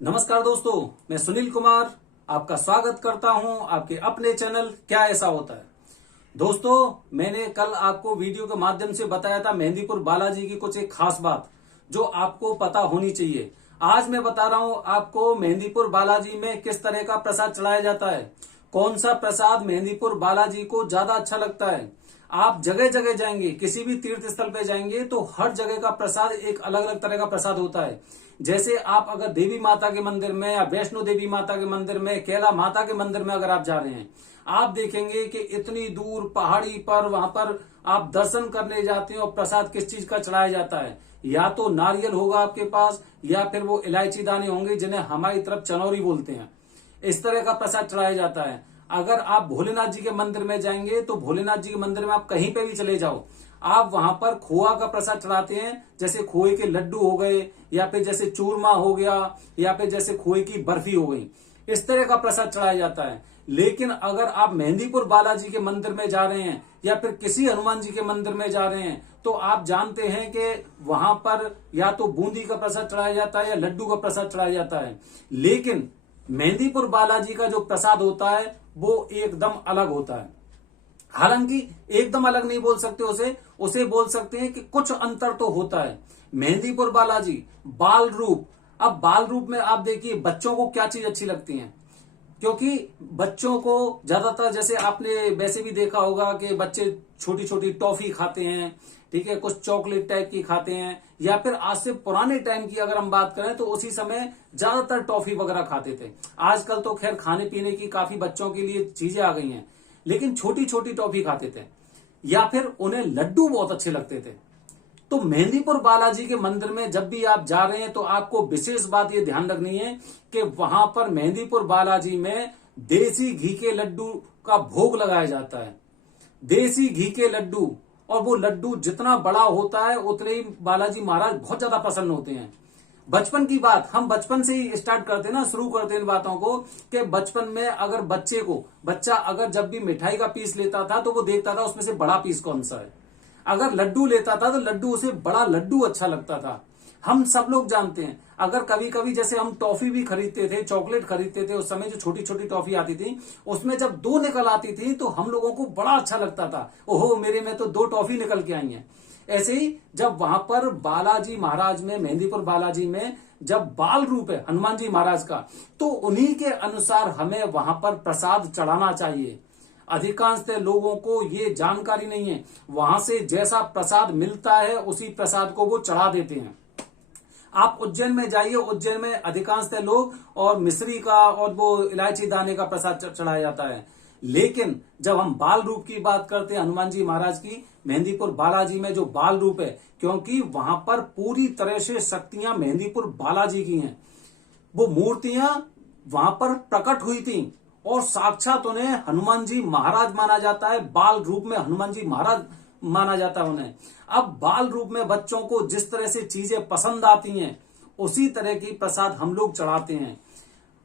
नमस्कार दोस्तों, मैं सुनील कुमार आपका स्वागत करता हूं आपके अपने चैनल क्या ऐसा होता है। दोस्तों, मैंने कल आपको वीडियो के माध्यम से बताया था मेहंदीपुर बालाजी की कुछ एक खास बात जो आपको पता होनी चाहिए। आज मैं बता रहा हूं आपको मेहंदीपुर बालाजी में किस तरह का प्रसाद चढ़ाया जाता है, कौन सा प्रसाद मेहंदीपुर बालाजी को ज्यादा अच्छा लगता है। आप जगह जगह जाएंगे, किसी भी तीर्थ स्थल पे जाएंगे तो हर जगह का प्रसाद एक अलग अलग तरह का प्रसाद होता है। जैसे आप अगर देवी माता के मंदिर में या वैष्णो देवी माता के मंदिर में, कैला माता के मंदिर में अगर आप जा रहे हैं, आप देखेंगे कि इतनी दूर पहाड़ी पर वहां पर आप दर्शन करने जाते हैं और प्रसाद किस चीज का चढ़ाया जाता है। या तो नारियल होगा आपके पास या फिर वो इलायची दाने होंगे जिन्हें हमारी तरफ चनौरी बोलते हैं। इस तरह का प्रसाद चढ़ाया जाता है। अगर आप भोलेनाथ जी के मंदिर में जाएंगे तो भोलेनाथ जी के मंदिर में आप कहीं पे भी चले जाओ, आप वहां पर खोआ का प्रसाद चढ़ाते हैं। जैसे खोए के लड्डू हो गए या फिर जैसे चूरमा हो गया या फिर जैसे खोए की बर्फी हो गई, इस तरह का प्रसाद चढ़ाया जाता है। लेकिन अगर आप मेहंदीपुर बालाजी के मंदिर में जा रहे हैं या फिर किसी हनुमान जी के मंदिर में जा रहे हैं तो आप जानते हैं कि वहां पर या तो बूंदी का प्रसाद चढ़ाया जाता है या लड्डू का प्रसाद चढ़ाया जाता है। लेकिन मेहंदीपुर बालाजी का जो प्रसाद होता है वो एकदम अलग होता है। हालांकि एकदम अलग नहीं बोल सकते उसे बोल सकते हैं कि कुछ अंतर तो होता है। मेहंदीपुर बालाजी बाल रूप, अब बाल रूप में आप देखिए बच्चों को क्या चीज अच्छी लगती है, क्योंकि बच्चों को ज्यादातर, जैसे आपने वैसे भी देखा होगा कि बच्चे छोटी छोटी टॉफी खाते हैं, ठीक है, कुछ चॉकलेट टाइप की खाते हैं, या फिर आज से पुराने टाइम की अगर हम बात करें तो उसी समय ज्यादातर टॉफी वगैरह खाते थे। आजकल तो खैर खाने पीने की काफी बच्चों के लिए चीजें आ गई हैं, लेकिन छोटी छोटी टॉफी खाते थे या फिर उन्हें लड्डू बहुत अच्छे लगते थे। तो मेहंदीपुर बालाजी के मंदिर में जब भी आप जा रहे हैं तो आपको विशेष बात ये ध्यान रखनी है कि वहां पर मेहंदीपुर बालाजी में देसी घी के लड्डू का भोग लगाया जाता है। देसी घी के लड्डू, और वो लड्डू जितना बड़ा होता है उतने ही बालाजी महाराज बहुत ज्यादा प्रसन्न होते हैं। बचपन की बात हम बचपन से ही स्टार्ट करते हैं ना, शुरू करते हैं इन बातों को कि बचपन में अगर बच्चा अगर जब भी मिठाई का पीस लेता था तो वो देखता था उसमें से बड़ा पीस कौन सा है। अगर लड्डू लेता था तो लड्डू उसे बड़ा लड्डू अच्छा लगता था। हम सब लोग जानते हैं, अगर कभी कभी जैसे हम टॉफी भी खरीदते थे, चॉकलेट खरीदते थे, उस समय जो छोटी छोटी टॉफी आती थी उसमें जब 2 निकल आती थी तो हम लोगों को बड़ा अच्छा लगता था, ओहो मेरे में तो 2 टॉफी निकल के आई हैं। ऐसे ही जब वहां पर बालाजी महाराज में, मेहंदीपुर बालाजी में जब बाल रूप है हनुमान जी महाराज का, तो उन्हीं के अनुसार हमें वहां पर प्रसाद चढ़ाना चाहिए। अधिकांश लोगों को ये जानकारी नहीं है, वहां से जैसा प्रसाद मिलता है उसी प्रसाद को वो चढ़ा देते हैं। आप उज्जैन में जाइए, उज्जैन में अधिकांश लोग और मिश्री का और वो इलायची दाने का प्रसाद चढ़ाया जाता है। लेकिन जब हम बाल रूप की बात करते हैं हनुमान जी महाराज की, मेहंदीपुर बालाजी में जो बाल रूप है, क्योंकि वहां पर पूरी तरह से शक्तियां मेहंदीपुर बालाजी की हैं, वो मूर्तियां वहां पर प्रकट हुई थी और साक्षात उन्हें हनुमान जी महाराज माना जाता है। बाल रूप में हनुमान जी महाराज माना जाता है उन्हें। अब बाल रूप में बच्चों को जिस तरह से चीजें पसंद आती हैं उसी तरह की प्रसाद हम लोग चढ़ाते हैं।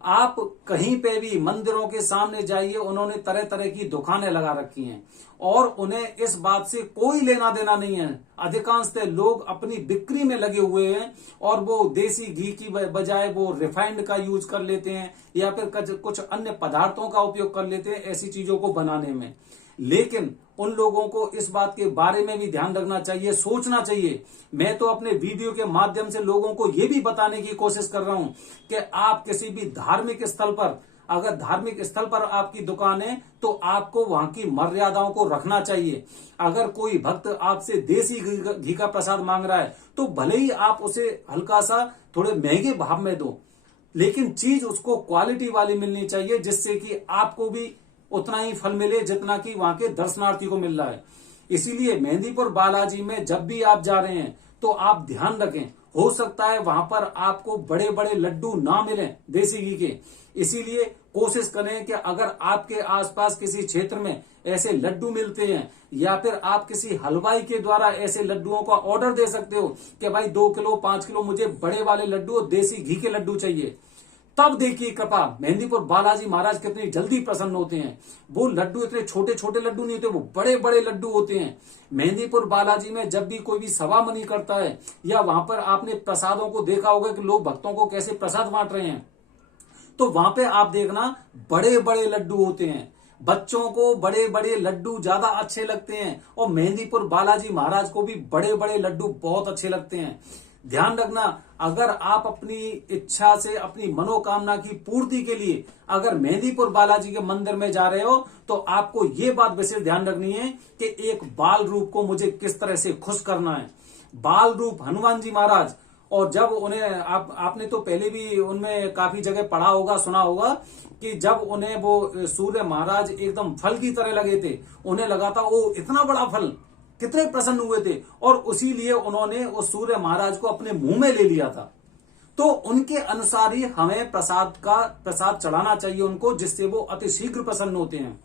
आप कहीं पे भी मंदिरों के सामने जाइए, उन्होंने तरह तरह की दुकानें लगा रखी हैं और उन्हें इस बात से कोई लेना देना नहीं है। अधिकांश लोग अपनी बिक्री में लगे हुए हैं और वो देसी घी की बजाय वो रिफाइंड का यूज कर लेते हैं या फिर कुछ अन्य पदार्थों का उपयोग कर लेते हैं ऐसी चीजों को बनाने में। लेकिन उन लोगों को इस बात के बारे में भी ध्यान रखना चाहिए, सोचना चाहिए। मैं तो अपने वीडियो के माध्यम से लोगों को यह भी बताने की कोशिश कर रहा हूं कि आप किसी भी धार्मिक स्थल पर, अगर धार्मिक स्थल पर आपकी दुकान है तो आपको वहां की मर्यादाओं को रखना चाहिए। अगर कोई भक्त आपसे देसी घी का प्रसाद मांग रहा है तो भले ही आप उसे हल्का सा थोड़े महंगे भाव में दो, लेकिन चीज उसको क्वालिटी वाली मिलनी चाहिए जिससे कि आपको भी उतना ही फल मिले जितना कि वहां के दर्शनार्थी को मिल रहा है। इसीलिए मेहंदीपुर बालाजी में जब भी आप जा रहे हैं तो आप ध्यान रखें, हो सकता है वहां पर आपको बड़े बड़े लड्डू ना मिले देसी घी के। इसीलिए कोशिश करें कि अगर आपके आसपास किसी क्षेत्र में ऐसे लड्डू मिलते हैं या फिर आप किसी हलवाई के द्वारा ऐसे लड्डुओं का ऑर्डर दे सकते हो कि भाई 2 किलो 5 किलो मुझे बड़े वाले लड्डू और देसी घी के लड्डू चाहिए, तब देखिए कृपा मेहंदीपुर बालाजी महाराज कितनी जल्दी प्रसन्न होते हैं। वो लड्डू इतने छोटे छोटे लड्डू नहीं होते, वो बड़े बड़े लड्डू होते हैं। मेहंदीपुर बालाजी में जब भी कोई भी सभा मनी करता है या वहां पर आपने प्रसादों को देखा होगा कि लोग भक्तों को कैसे प्रसाद बांट रहे हैं, तो वहां पे आप देखना बड़े बड़े लड्डू होते हैं। बच्चों को बड़े बड़े लड्डू ज्यादा अच्छे लगते हैं और मेहंदीपुर बालाजी महाराज को भी बड़े बड़े लड्डू बहुत अच्छे लगते हैं। ध्यान रखना, अगर आप अपनी इच्छा से अपनी मनोकामना की पूर्ति के लिए अगर मेहंदीपुर बालाजी के मंदिर में जा रहे हो तो आपको ये बात विशेष ध्यान रखनी है कि एक बाल रूप को मुझे किस तरह से खुश करना है। बाल रूप हनुमान जी महाराज, और जब उन्हें आपने तो पहले भी उनमें काफी जगह पढ़ा होगा, सुना होगा कि जब उन्हें वो सूर्य महाराज एकदम फल की तरह लगे थे, उन्हें लगा था ओ इतना बड़ा फल, कितने प्रसन्न हुए थे और उसी लिए उन्होंने उस सूर्य महाराज को अपने मुंह में ले लिया था। तो उनके अनुसार ही हमें प्रसाद चढ़ाना चाहिए उनको, जिससे वो अति शीघ्र प्रसन्न होते हैं।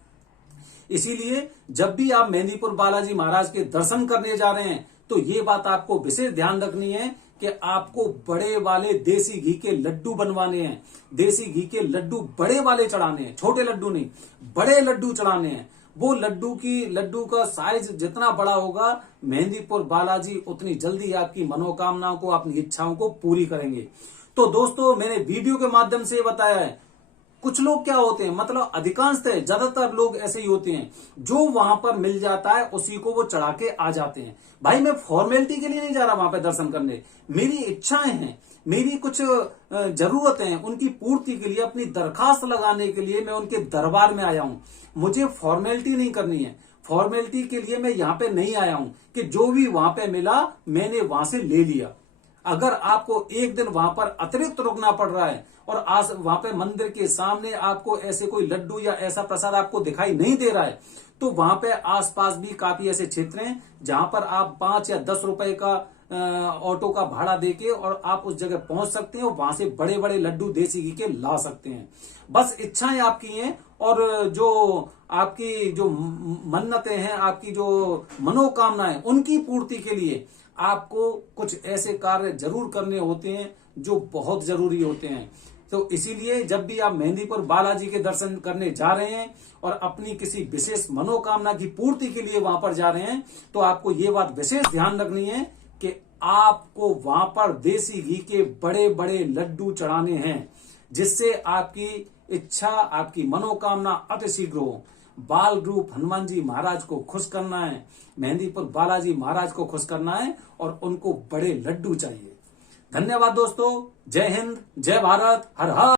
इसीलिए जब भी आप मेहंदीपुर बालाजी महाराज के दर्शन करने जा रहे हैं तो ये बात आपको विशेष ध्यान रखनी है कि आपको बड़े वाले देसी घी के लड्डू बनवाने हैं। देसी घी के लड्डू बड़े वाले चढ़ाने हैं, छोटे लड्डू नहीं, बड़े लड्डू चढ़ाने हैं। वो लड्डू का साइज जितना बड़ा होगा, मेहंदीपुर बालाजी उतनी जल्दी आपकी मनोकामनाओं को, अपनी इच्छाओं को पूरी करेंगे। तो दोस्तों, मैंने वीडियो के माध्यम से बताया है। कुछ लोग क्या होते हैं, मतलब अधिकांशतः ज्यादातर लोग ऐसे ही होते हैं, जो वहां पर मिल जाता है उसी को वो चढ़ा के आ जाते हैं। भाई मैं फॉर्मेलिटी के लिए नहीं जा रहा वहां पे दर्शन करने, मेरी इच्छाएं हैं, मेरी कुछ जरूरतें हैं, उनकी पूर्ति के लिए, अपनी दरखास्त लगाने के लिए मैं उनके दरबार में आया हूं। मुझे फॉर्मेलिटी नहीं करनी है। फॉर्मेलिटी के लिए मैं यहाँ पे नहीं आया हूं कि जो भी वहां पे मिला मैंने वहां से ले लिया। अगर आपको एक दिन वहां पर अतिरिक्त रुकना पड़ रहा है और आज वहां पे मंदिर के सामने आपको ऐसे कोई लड्डू या ऐसा प्रसाद आपको दिखाई नहीं दे रहा है, तो वहां पे आसपास भी काफी ऐसे क्षेत्र हैं जहां पर आप 5 या 10 रुपए का ऑटो का भाड़ा देके और आप उस जगह पहुंच सकते हैं और वहां से बड़े बड़े लड्डू देसी घी के ला सकते हैं। बस इच्छाएं आपकी हैं और जो आपकी जो मन्नतें हैं, आपकी जो मनोकामनाएं, उनकी पूर्ति के लिए आपको कुछ ऐसे कार्य जरूर करने होते हैं जो बहुत जरूरी होते हैं। तो इसीलिए जब भी आप मेहंदीपुर बालाजी के दर्शन करने जा रहे हैं और अपनी किसी विशेष मनोकामना की पूर्ति के लिए वहां पर जा रहे हैं, तो आपको ये बात विशेष ध्यान रखनी है कि आपको वहां पर देसी घी के बड़े बड़े लड्डू चढ़ाने हैं, जिससे आपकी इच्छा, आपकी मनोकामना अतिशीघ्र हो। बाल रूप हनुमान जी महाराज को खुश करना है, मेहंदीपुर बालाजी महाराज को खुश करना है और उनको बड़े लड्डू चाहिए। धन्यवाद दोस्तों, जय हिंद, जय भारत, हर हर